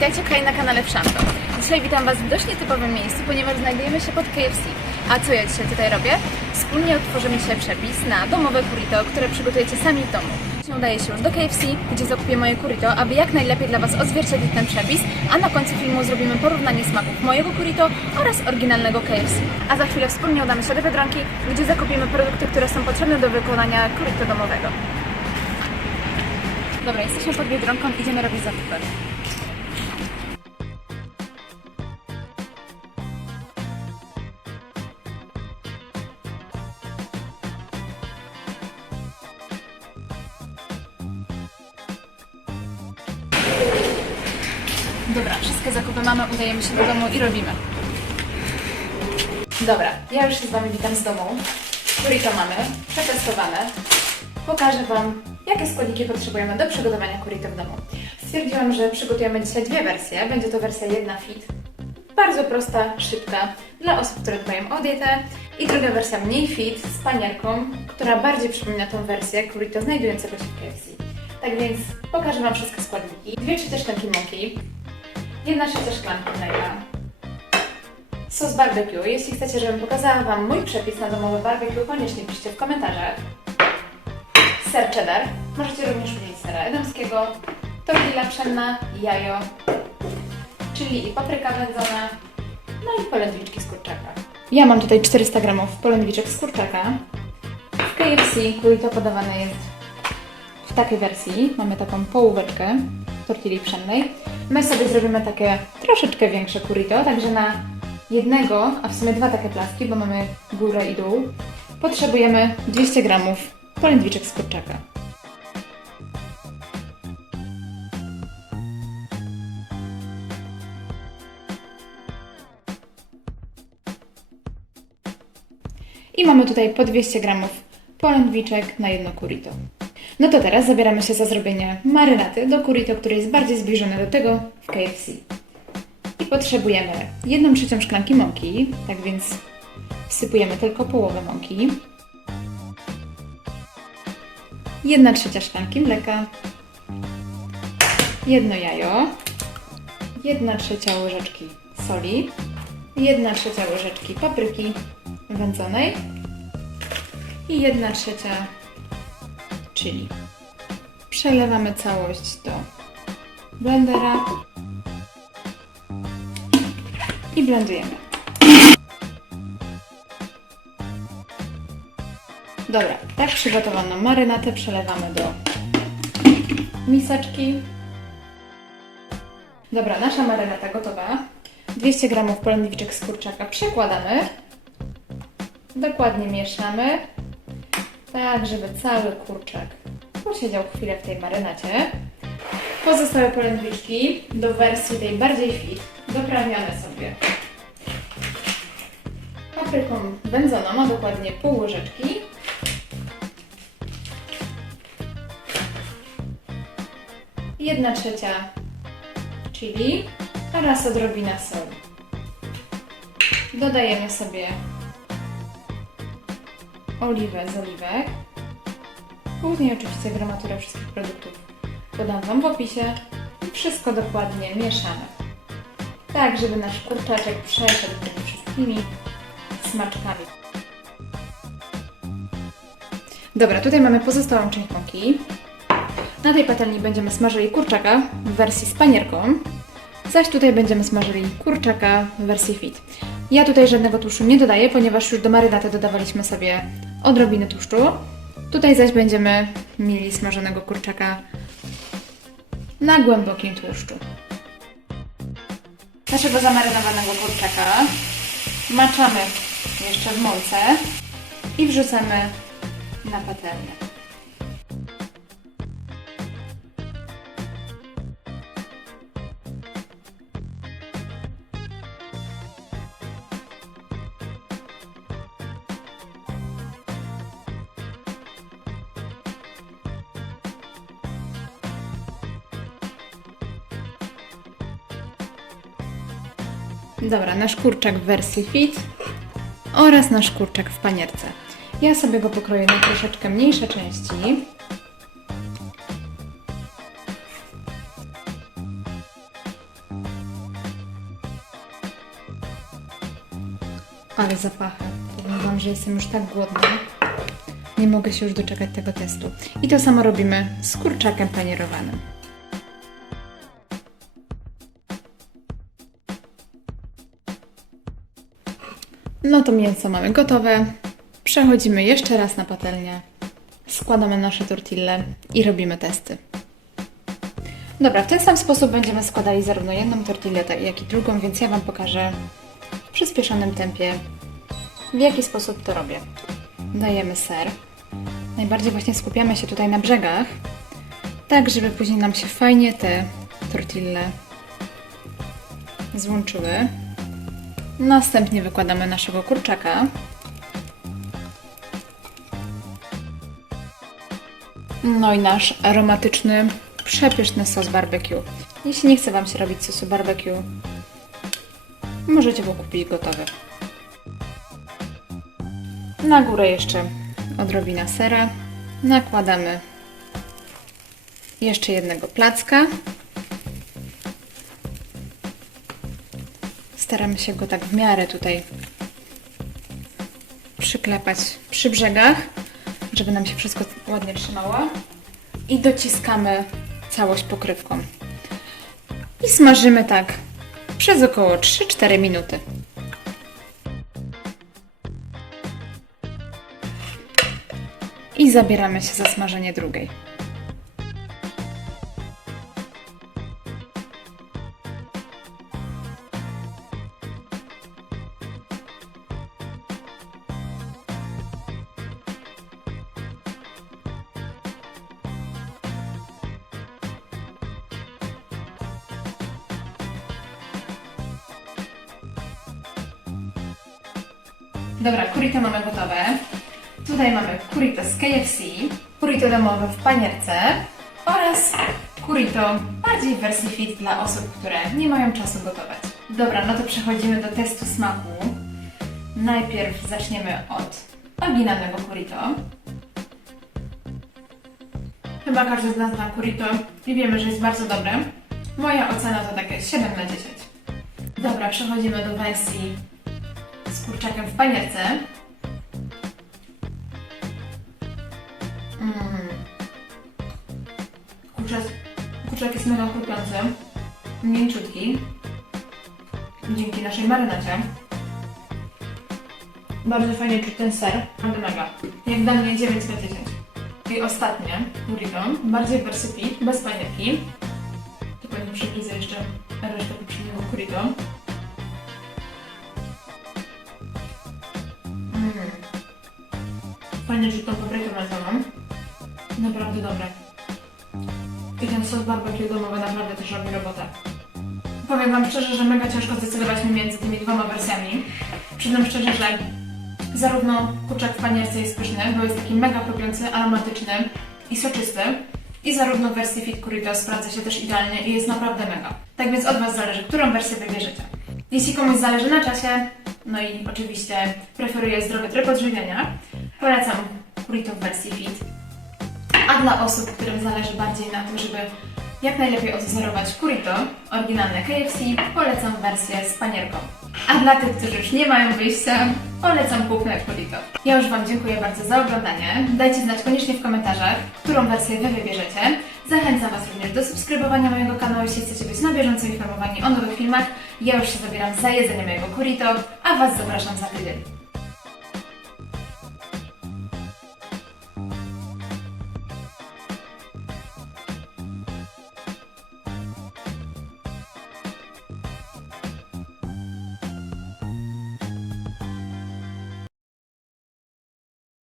Witajcie kolejny na kanale Wszamto. Dzisiaj witam Was w dość nietypowym miejscu, ponieważ znajdujemy się pod KFC. A co ja dzisiaj tutaj robię? Wspólnie otworzymy dzisiaj przepis na domowe burrito, które przygotujecie sami w domu. Udaję się już do KFC, gdzie zakupię moje burrito, aby jak najlepiej dla Was odzwierciedlić ten przepis, a na końcu filmu zrobimy porównanie smaków mojego burrito oraz oryginalnego KFC. A za chwilę wspólnie udamy się do Biedronki, gdzie zakupimy produkty, które są potrzebne do wykonania burrito domowego. Dobra, jesteśmy pod Biedronką, idziemy robić zakupy. Dobra, wszystkie zakupy mamy, udajemy się do domu i robimy. Dobra, ja już się z Wami witam z domu. Kurito mamy, przetestowane. Pokażę Wam, jakie składniki potrzebujemy do przygotowania kurito w domu. Stwierdziłam, że przygotujemy dzisiaj dwie wersje. Będzie to wersja jedna fit, bardzo prosta, szybka, dla osób, które dbają o dietę. I druga wersja mniej fit, z panierką, która bardziej przypomina tą wersję kurito znajdującego się w KFC. Tak więc pokażę Wam wszystkie składniki. Dwie trzecie szklanki mąki, jedna trzecia szklanki mleka, sos barbecue. Jeśli chcecie, żebym pokazała Wam mój przepis na domowe barbecue, koniecznie piszcie w komentarzach. Ser cheddar, możecie również użyć sera edamskiego, tortilla pszenna, jajo, czyli i papryka wędzona, no i polędwiczki z kurczaka. Ja mam tutaj 400 gramów polędwiczek z kurczaka. W KFC to podawane jest w takiej wersji. Mamy taką połóweczkę tortilli pszennej. My sobie zrobimy takie troszeczkę większe kurito, także na jednego, a w sumie dwa takie placki, bo mamy górę i dół, potrzebujemy 200 gramów polędwiczek z kurczaka. I mamy tutaj po 200 gramów polędwiczek na jedno kurito. No to teraz zabieramy się za zrobienie marynaty do kurito, który jest bardziej zbliżony do tego w KFC. I potrzebujemy 1 trzecią szklanki mąki, tak więc wsypujemy tylko połowę mąki. 1 trzecia szklanki mleka, jedno jajo, 1 trzecia łyżeczki soli, 1 trzecia łyżeczki papryki wędzonej i 1 trzecia chili. Przelewamy całość do blendera i blendujemy. Dobra, tak przygotowaną marynatę przelewamy do miseczki. Dobra, nasza marynata gotowa. 200 g polędwiczek z kurczaka przekładamy. Dokładnie mieszamy, tak żeby cały kurczak posiedział chwilę w tej marynacie. Pozostałe polędwiczki do wersji tej bardziej fit doprawiamy sobie papryką wędzoną, a dokładnie pół łyżeczki. Jedna trzecia chili oraz odrobina soli. Dodajemy sobie oliwę z oliwek. Później oczywiście gramaturę wszystkich produktów podam Wam w opisie. I wszystko dokładnie mieszamy. Tak, żeby nasz kurczaczek przeszedł tymi wszystkimi smaczkami. Dobra, tutaj mamy pozostałą część mąki. Na tej patelni będziemy smażyli kurczaka w wersji z panierką, zaś tutaj będziemy smażyli kurczaka w wersji fit. Ja tutaj żadnego tłuszczu nie dodaję, ponieważ już do marynaty dodawaliśmy sobie odrobinę tłuszczu. Tutaj zaś będziemy mieli smażonego kurczaka na głębokim tłuszczu. Naszego zamarynowanego kurczaka maczamy jeszcze w mące i wrzucamy na patelnię. Dobra, nasz kurczak w wersji fit oraz nasz kurczak w panierce. Ja sobie go pokroję na troszeczkę mniejsze części. Ale zapachy. Powiem że jestem już tak głodna. Nie mogę się już doczekać tego testu. I to samo robimy z kurczakiem panierowanym. No to mięso mamy gotowe. Przechodzimy jeszcze raz na patelnię. Składamy nasze tortille i robimy testy. Dobra, w ten sam sposób będziemy składali zarówno jedną tortillę, tak jak i drugą, więc ja Wam pokażę w przyspieszonym tempie, w jaki sposób to robię. Dajemy ser. Najbardziej właśnie skupiamy się tutaj na brzegach, tak żeby później nam się fajnie te tortille złączyły. Następnie wykładamy naszego kurczaka. No i nasz aromatyczny, przepyszny sos barbecue. Jeśli nie chce Wam się robić sosu barbecue, możecie go kupić gotowy. Na górę jeszcze odrobina sera. Nakładamy jeszcze jednego placka. Staramy się go tak w miarę tutaj przyklepać przy brzegach, żeby nam się wszystko ładnie trzymało. I dociskamy całość pokrywką. I smażymy tak przez około 3-4 minuty. I zabieramy się za smażenie drugiej. Dobra, kurito mamy gotowe. Tutaj mamy kurito z KFC, kurito domowe w panierce oraz kurito bardziej w wersji fit dla osób, które nie mają czasu gotować. Dobra, no to przechodzimy do testu smaku. Najpierw zaczniemy od oryginalnego kurito. Chyba każdy z nas zna kurito i wiemy, że jest bardzo dobre. Moja ocena to takie 7 na 10. Dobra, przechodzimy do wersji kurczakiem w panierce. Mm. Kurczak, jest mega chrupiący, mięciutki, dzięki naszej marynacie. Bardzo fajnie czuć ten ser, naprawdę mega. Jak dla mnie 9 na 10. I ostatnie, burrito, bardziej w bez panierki. Tu pewnie przegryzę jeszcze resztę poprzedniego burrito. Fajnie, że tą paprykę nazyłam. Naprawdę dobre. I ten sos barbecue domowy naprawdę też robi robotę. Powiem Wam szczerze, że mega ciężko zdecydować mi między tymi dwoma wersjami. Przyznam szczerze, że zarówno kurczak w panierce jest pyszny, bo jest taki mega chrupiący, aromatyczny i soczysty. I zarówno w wersji Fit Currito sprawdza się też idealnie i jest naprawdę mega. Tak więc od Was zależy, którą wersję wybierzecie. Jeśli komuś zależy na czasie, no i oczywiście preferuje zdrowy tryb odżywiania, polecam Currito w wersji Fit. A dla osób, którym zależy bardziej na tym, żeby jak najlepiej odwzorować Currito, oryginalne KFC, polecam wersję z panierką. A dla tych, którzy już nie mają wyjścia, polecam kupne Currito. Ja już Wam dziękuję bardzo za oglądanie. Dajcie znać koniecznie w komentarzach, którą wersję Wy wybierzecie. Zachęcam Was również do subskrybowania mojego kanału, jeśli chcecie być na bieżąco informowani o nowych filmach. Ja już się zabieram za jedzenie mojego Currito, a Was zapraszam za tydzień.